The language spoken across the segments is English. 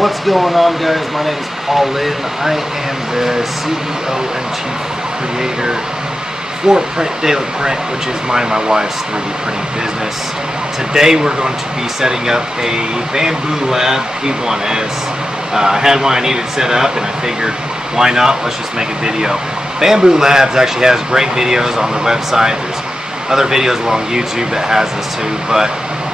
What's going on, guys? My name is Paul Lynn. I am the CEO and Chief Creator for Daily Print, which is mine and my wife's 3D printing business. Today we're going to be setting up a Bambu Lab P1S. I had one I needed set up and I figured, why not? Let's just make a video. Bambu Labs actually has great videos on their website. There's other videos along YouTube that has this too, but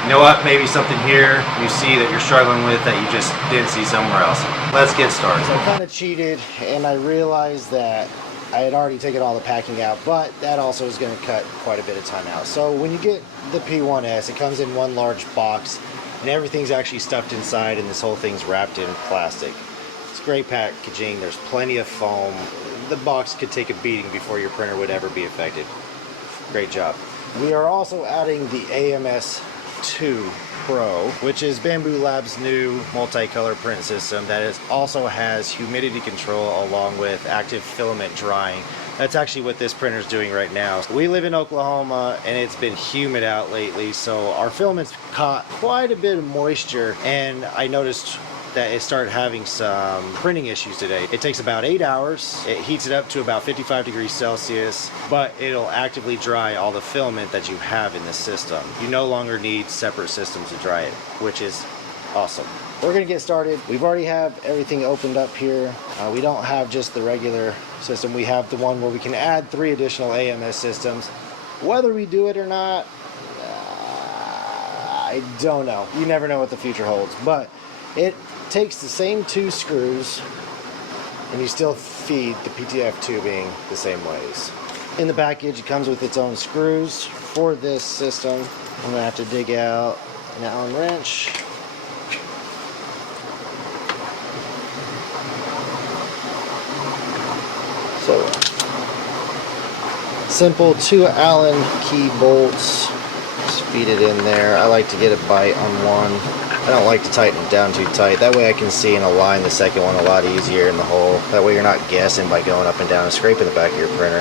you know what, maybe something here you see that you're struggling with that you just didn't see somewhere else. Let's get started. So I kind of cheated and I realized that I had already taken all the packing out, but that also is going to cut quite a bit of time out. So when you get the P1S, it comes in one large box and everything's actually stuffed inside, and this whole thing's wrapped in plastic. It's great packaging, there's plenty of foam. The box could take a beating before your printer would ever be affected. Great job. We are also adding the AMS2 Pro, which is Bambu Lab's new multicolor print system that also has humidity control along with active filament drying. That's actually what this printer is doing right now. We live in Oklahoma and it's been humid out lately, so our filaments caught quite a bit of moisture, and I noticed that it started having some printing issues today. It takes about 8 hours. It heats it up to about 55 degrees Celsius, but it'll actively dry all the filament that you have in the system. You no longer need separate systems to dry it, which is awesome. We're gonna get started. We've already have everything opened up here. We don't have just the regular system. We have the one where we can add 3 additional AMS systems. Whether we do it or not, I don't know. You never know what the future holds, but it takes the same 2 screws and you still feed the PTF tubing the same ways. In the package, it comes with its own screws for this system. I'm gonna have to dig out an Allen wrench. So, simple 2 Allen key bolts. Just feed it in there. I like to get a bite on one. I don't like to tighten it down too tight. That way I can see and align the second one a lot easier in the hole. That way you're not guessing by going up and down and scraping the back of your printer.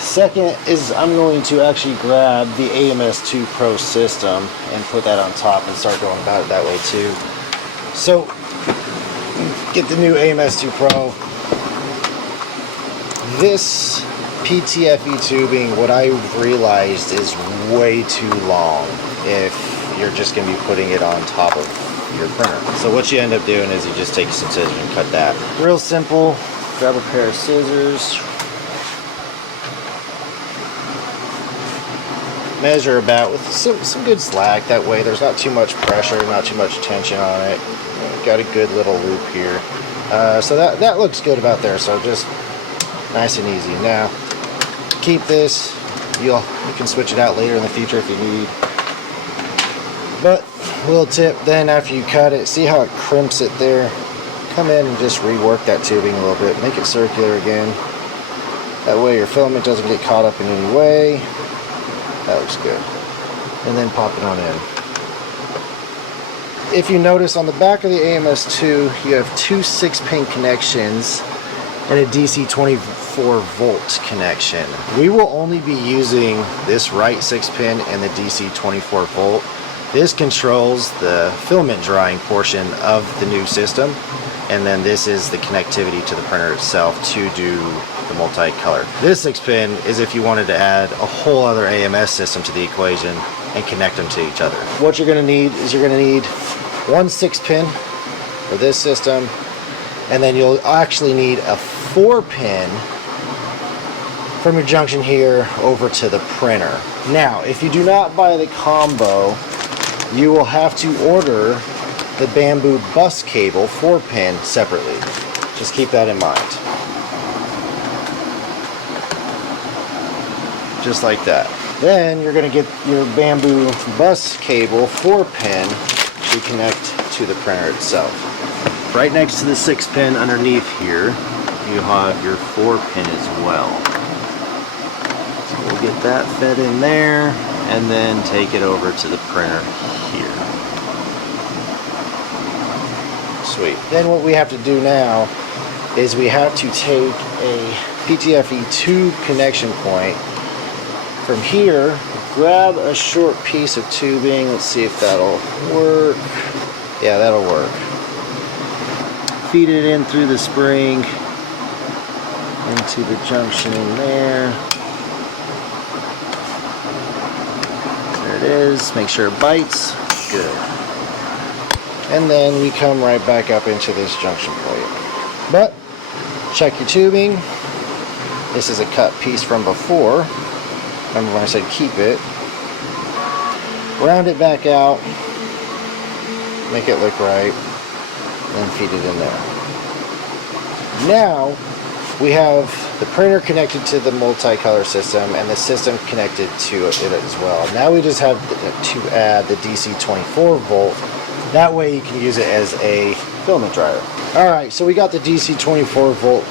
Second is I'm going to actually grab the AMS2 Pro system and put that on top and start going about it that way too. So, get the new AMS2 Pro. This PTFE tubing, what I realized, is way too long if you're just going to be putting it on top of your printer. So what you end up doing is you just take some scissors and cut that. Real simple. Grab a pair of scissors. Measure about with some good slack. That way there's not too much pressure, not too much tension on it. Got a good little loop here. So that looks good about there. So just nice and easy. Now keep this. You can switch it out later in the future if you need. But little tip, then after you cut it, see how it crimps it there? Come in and just rework that tubing a little bit. Make it circular again. That way your filament doesn't get caught up in any way. That looks good. And then pop it on in. If you notice on the back of the AMS2, you have 2 6-pin connections and a DC 24 volt connection. We will only be using this right 6-pin and the DC 24 volt. This controls the filament drying portion of the new system, and then this is the connectivity to the printer itself to do the multicolor. This 6-pin is if you wanted to add a whole other AMS system to the equation and connect them to each other. What you're going to need is you're going to need 1 6-pin for this system, and then you'll actually need a 4-pin from your junction here over to the printer. Now, if you do not buy the combo, you will have to order the Bambu bus cable 4-pin separately. Just keep that in mind. Just like that. Then you're going to get your Bambu bus cable 4-pin to connect to the printer itself. Right next to the 6-pin underneath here, you have your 4-pin as well. So we'll get that fed in there and then take it over to the printer here. Sweet. Then what we have to do now is we have to take a PTFE2 connection point from here, grab a short piece of tubing. Let's see if that'll work. Yeah, that'll work. feed it in through the spring into the junction in there. There it is. Make sure it bites. Good. And then we come right back up into this junction plate. But check your tubing. This is a cut piece from before. Remember when I said keep it. Round it back out. Make it look right. And feed it in there. Now we have the printer connected to the multicolor system and the system connected to it as well. Now we just have to add the DC 24 volt. That way you can use it as a filament dryer. Alright, so we got the DC 24 volt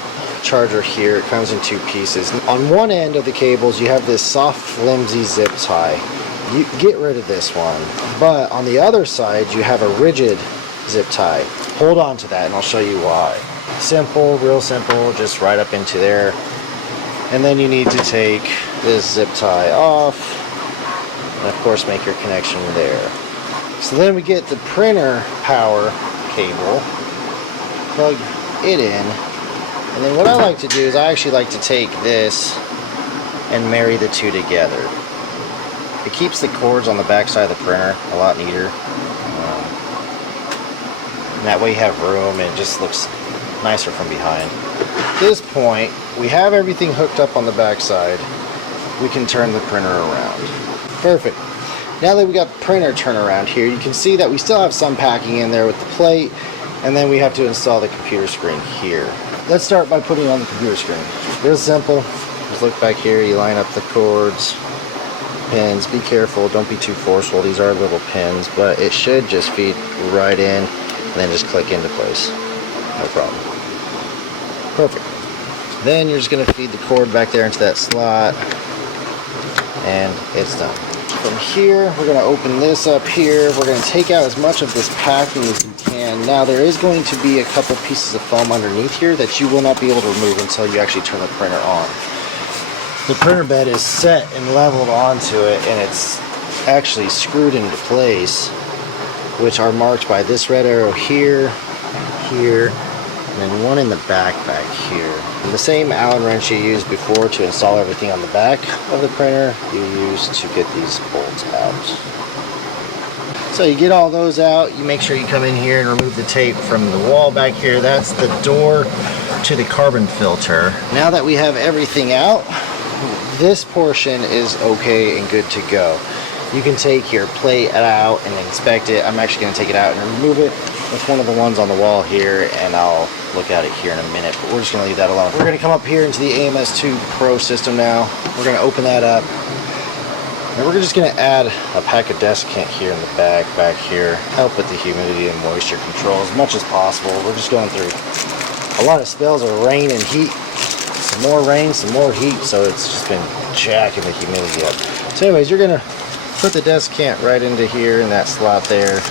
charger here. It comes in two pieces. On one end of the cables you have this soft flimsy zip tie. You get rid of this one. But on the other side you have a rigid zip tie. Hold on to that and I'll show you why. Simple, real simple, just right up into there. And then you need to take this zip tie off and of course make your connection there. So then we get the printer power cable, plug it in, and then what I like to do is I actually like to take this and marry the two together. It keeps the cords on the back side of the printer a lot neater. And that way you have room and it just looks nicer from behind. At this point, we have everything hooked up on the back side. We can turn the printer around. Perfect. Now that we got the printer turnaround here, you can see that we still have some packing in there with the plate, and then we have to install the computer screen here. Let's start by putting it on the computer screen. Real simple. Just look back here, you line up the cords, pins. Be careful, don't be too forceful. These are little pins, but it should just feed right in and then just click into place. No problem. Perfect. Then you're just going to feed the cord back there into that slot, and it's done. From here, we're going to open this up here. We're going to take out as much of this packing as we can. Now, there is going to be a couple pieces of foam underneath here that you will not be able to remove until you actually turn the printer on. The printer bed is set and leveled onto it, and it's actually screwed into place, which are marked by this red arrow here, here, and then one in the back here. And the same Allen wrench you used before to install everything on the back of the printer, you use to get these bolts out. So you get all those out, you make sure you come in here and remove the tape from the wall back here. That's the door to the carbon filter. Now that we have everything out, this portion is okay and good to go. You can take your plate out and inspect it. I'm actually going to take it out and remove it with one of the ones on the wall here, and I'll look at it here in a minute, but we're just going to leave that alone. We're going to come up here into the AMS2 Pro system now. We're going to open that up, and we're just going to add a pack of desiccant here in the back here, help with the humidity and moisture control as much as possible. We're just going through a lot of spells of rain and heat. Some more rain, some more heat, so it's just been jacking the humidity up. So anyways, you're going to put the desiccant right into here in that slot there.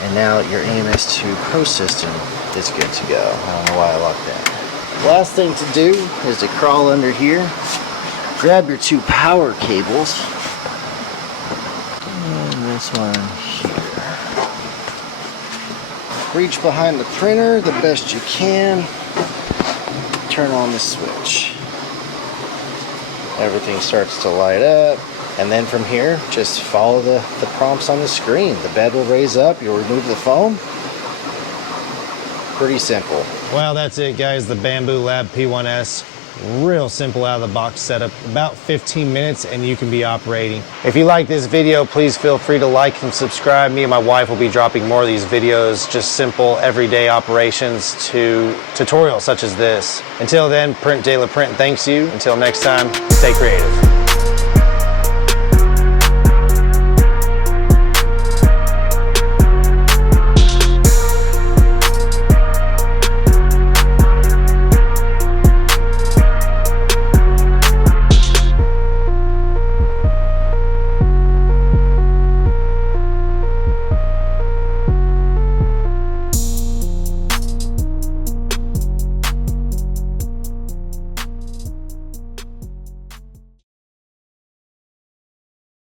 And now your AMS2 Pro system is good to go. I don't know why I locked that. Last thing to do is to crawl under here, grab your two power cables, and this one here. Reach behind the printer the best you can, turn on the switch. Everything starts to light up. And then from here, just follow the prompts on the screen. The bed will raise up, you'll remove the foam. Pretty simple. Well, that's it, guys. The Bambu Lab P1S. Real simple out of the box setup. About 15 minutes and you can be operating. If you like this video, please feel free to like and subscribe. Me and my wife will be dropping more of these videos, just simple everyday operations to tutorials such as this. Until then, Print Daily Print thanks you. Until next time, stay creative.